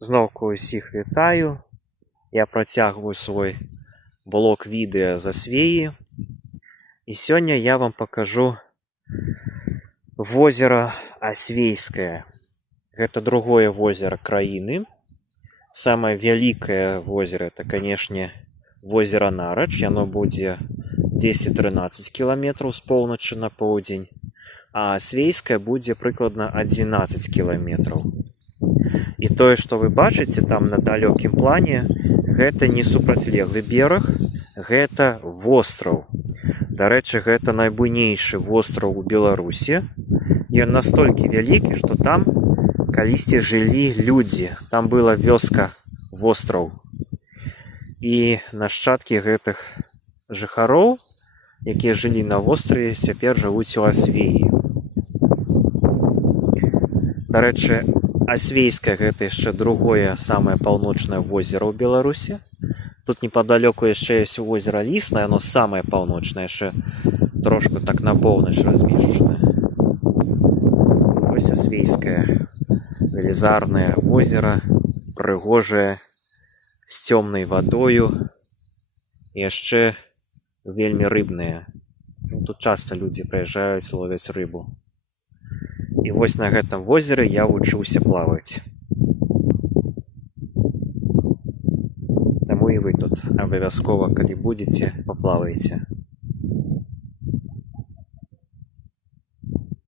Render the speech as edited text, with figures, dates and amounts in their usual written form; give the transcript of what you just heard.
Знову усіх вітаю. Я працягваю свой блок відэа з Асвеі. І сёння я вам покажу возера Асвейскае. Гэта другое возера краіны. Самае вялікае возера, это, канешне, возера Нарач. Яно будзе 10-13 кіламетраў з поўначы на поўдзень. А Асвейскае будзе прыкладна 11 кіламетраў. І тое, што вы бачыце там на далёкім плане, гэта не супрацьлеглы бераг, гэта востраў. Дарэчы, гэта найбуйнейшы востраў у Беларусі. Ён настолькі вялікі, што там калісьці жылі людзі. Там была вёска востраў. І нашчадкі гэтых жыхароў, якія жылі на востраве, цяпер жывуць у Асвеі. Дарэчы, Асвейскае гэта яшчэ другое самае паўночнае возера ў Беларусі. Тут непадалёку яшчэ ёсць возера Ліснае, оно самае паўночнае, яшчэ трошку так на поўнач размешчана. Вось Асвейскае велізарнае возера, прыгожае, з цёмнай вадою, яшчэ вельмі рыбнае. Тут часта людзі прыязджаюць, ловяць рыбу. І вось на гэтым возеры я вучыўся плаваць. Таму і вы тут абавязкова, калі будзеце, паплаваеце.